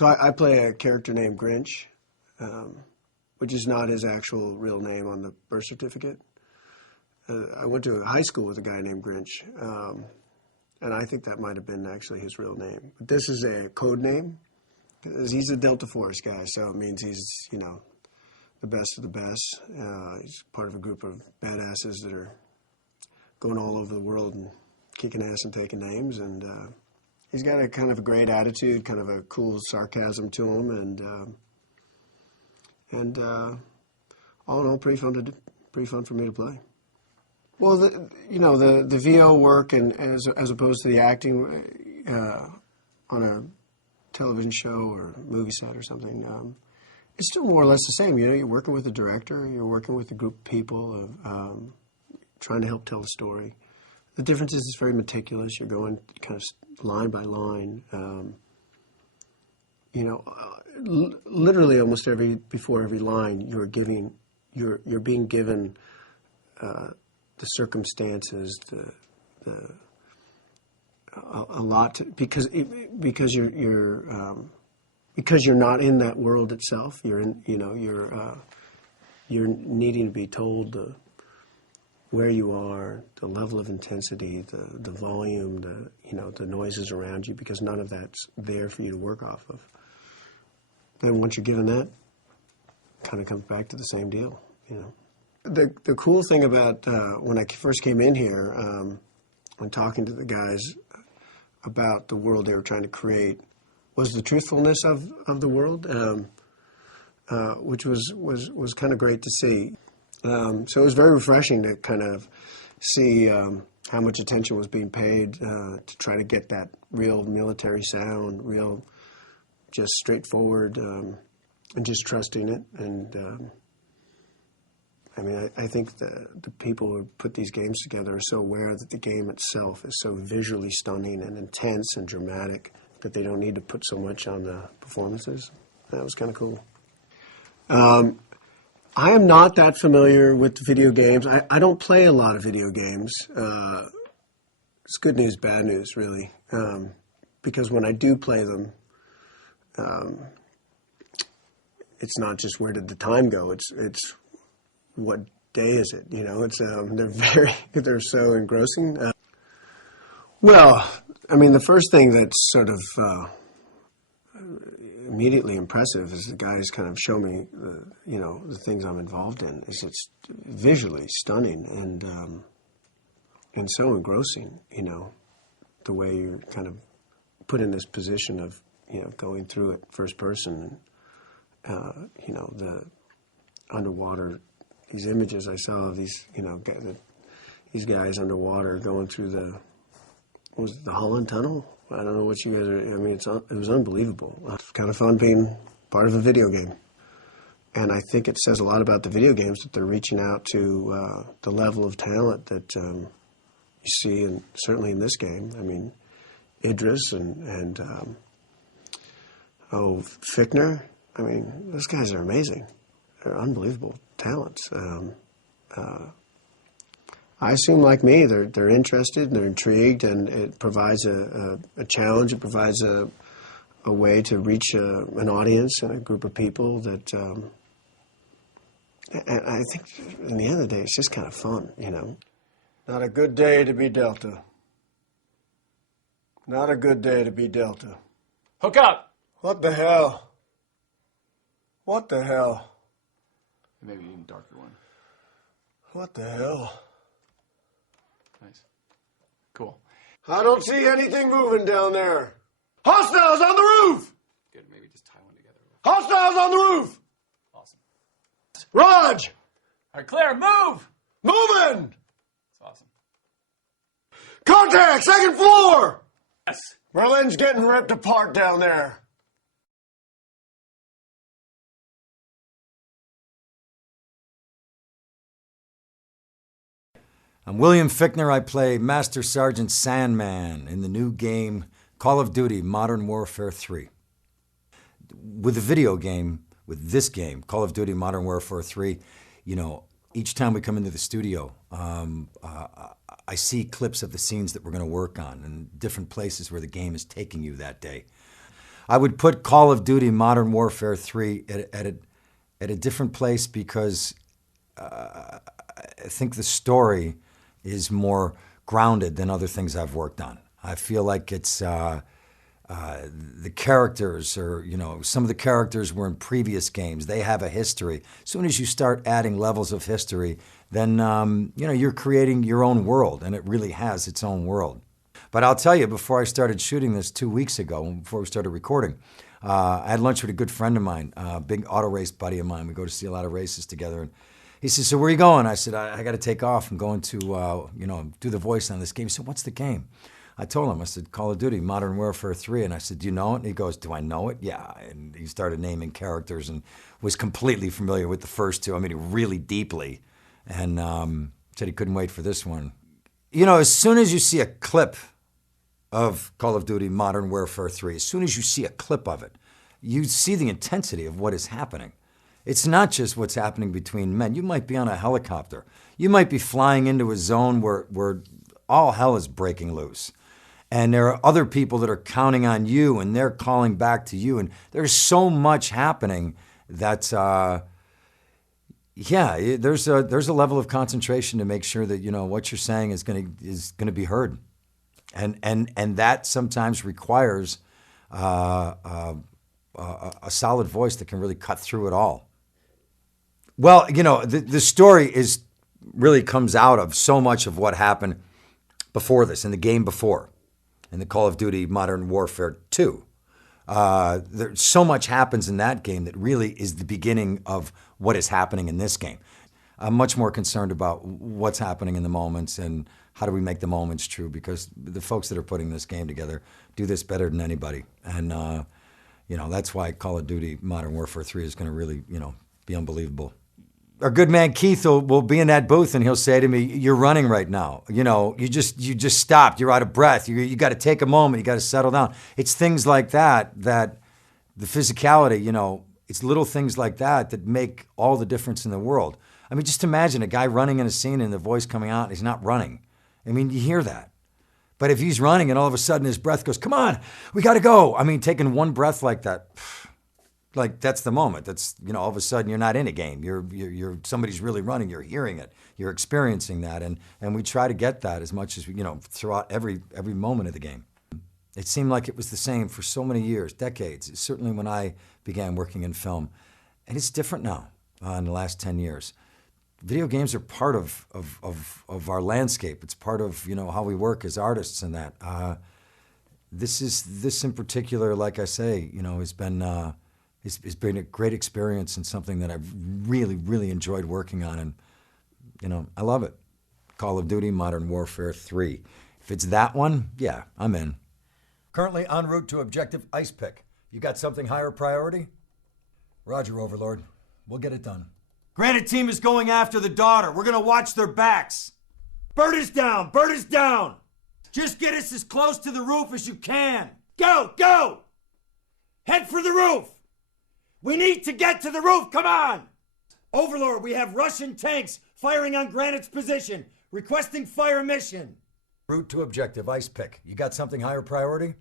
So I play a character named Grinch, which is not his actual real name on the birth certificate. I went to high school with a guy named Grinch, and I think that might have been actually his real name. But this is a code name, because he's a Delta Force guy, so it means he's, you know, the best of the best. He's part of a group of badasses that are going all over the world and kicking ass and taking names, and he's got a kind of a great attitude, kind of a cool sarcasm to him, and all in all, pretty fun for me to play. Well, the VO work, and as opposed to the acting on a television show or movie set or something, it's still more or less the same. You know, you're working with a director, you're working with a group of people, trying to help tell a story. The difference is it's very meticulous. You're going kind of line by line. Literally almost before every line, you're being given the circumstances, a lot because you're not in that world itself. You're needing to be told where you are, the level of intensity, the volume, the noises around you, because none of that's there for you to work off of. Then once you're given that, it kind of comes back to the same deal, you know. The cool thing about when I first came in here, when talking to the guys about the world they were trying to create, was the truthfulness of the world, which was kind of great to see. So it was very refreshing to kind of see how much attention was being paid to try to get that real military sound, real just straightforward, and just trusting it. And I mean, I think the people who put these games together are so aware that the game itself is so visually stunning and intense and dramatic that they don't need to put so much on the performances. That was kind of cool. I am not that familiar with video games. I don't play a lot of video games. It's good news, bad news, really. Because when I do play them, it's not just where did the time go. It's what day is it? You know, it's they're so engrossing. Well, I mean, the first thing that's sort of immediately impressive is the guys kind of show me the things I'm involved in. It's visually stunning and so engrossing. You know, the way you kind of put in this position of going through it first person. The underwater. These images I saw of these, these guys underwater going through the Holland Tunnel? I don't know what you guys are, I mean, it was unbelievable. It's kind of fun being part of a video game. And I think it says a lot about the video games that they're reaching out to the level of talent that you see, and certainly in this game. I mean, Idris and Fichtner. I mean, those guys are amazing. They're unbelievable talents. I assume, like me, they're interested and they're intrigued, and it provides a challenge. It provides a way to reach an audience and a group of people that. And I think, in the end of the day, it's just kind of fun, you know. Not a good day to be Delta. Not a good day to be Delta. Hook up! What the hell? What the hell? Maybe even darker one. What the hell? Nice. Cool. I don't see anything moving down there. Hostiles on the roof! Good, maybe just tie one together. Hostiles on the roof! Awesome. Raj! All right, Claire, move! Moving! That's awesome. Contact, second floor! Yes. Berlin's getting ripped apart down there. I'm William Fichtner. I play Master Sergeant Sandman in the new game Call of Duty Modern Warfare 3. With the video game, with this game, Call of Duty Modern Warfare 3, each time we come into the studio, I see clips of the scenes that we're going to work on and different places where the game is taking you that day. I would put Call of Duty Modern Warfare 3 at a different place because I think the story is more grounded than other things I've worked on. I feel like it's the characters, or some of the characters were in previous games. They have a history. As soon as you start adding levels of history, then you're creating your own world, and it really has its own world. But I'll tell you, before I started shooting this 2 weeks ago, before we started recording, I had lunch with a good friend of mine, a big auto race buddy of mine. We go to see a lot of races together, and he said, "So where are you going?" I said, I got to take off. I'm going to, do the voice on this game. He said, "What's the game?" I told him, I said, "Call of Duty, Modern Warfare 3. And I said, "Do you know it?" And he goes, "Do I know it?" "Yeah." And he started naming characters and was completely familiar with the first two. I mean, really deeply. And said he couldn't wait for this one. As soon as you see a clip of Call of Duty Modern Warfare 3, as soon as you see a clip of it, you see the intensity of what is happening. It's not just what's happening between men. You might be on a helicopter. You might be flying into a zone where all hell is breaking loose. And there are other people that are counting on you, and they're calling back to you. And there's so much happening that, there's a level of concentration to make sure that, what you're saying is gonna be heard. And that sometimes requires a solid voice that can really cut through it all. Well, the story really comes out of so much of what happened before this, in the game before, in the Call of Duty Modern Warfare 2. So much happens in that game that really is the beginning of what is happening in this game. I'm much more concerned about what's happening in the moments and how do we make the moments true, because the folks that are putting this game together do this better than anybody. And, that's why Call of Duty Modern Warfare 3 is going to really, be unbelievable. Our good man Keith will be in that booth, and he'll say to me, "You're running right now. You just stopped. You're out of breath. You got to take a moment. You got to settle down." It's things like that the physicality, it's little things like that make all the difference in the world. I mean, just imagine a guy running in a scene and the voice coming out and he's not running. I mean, you hear that. But if he's running and all of a sudden his breath goes, "Come on, we got to go." I mean, taking one breath like that, like that's the moment. That's, all of a sudden you're not in a game. You're somebody's really running. You're hearing it. You're experiencing that. And we try to get that as much as we, throughout every moment of the game. It seemed like it was the same for so many years, decades, certainly when I began working in film. And it's different now in the last 10 years. Video games are part of our landscape. It's part of, how we work as artists and that. This in particular, like I say, has been a great experience and something that I've really, really enjoyed working on. And, I love it. Call of Duty Modern Warfare 3. If it's that one, yeah, I'm in. Currently en route to objective ice pick. You got something higher priority? Roger, Overlord. We'll get it done. Granite team is going after the daughter. We're going to watch their backs. Bird is down. Bird is down. Just get us as close to the roof as you can. Go, go. Head for the roof. We need to get to the roof. Come on. Overlord, we have Russian tanks firing on Granite's position. Requesting fire mission. Route to objective ice pick. You got something higher priority?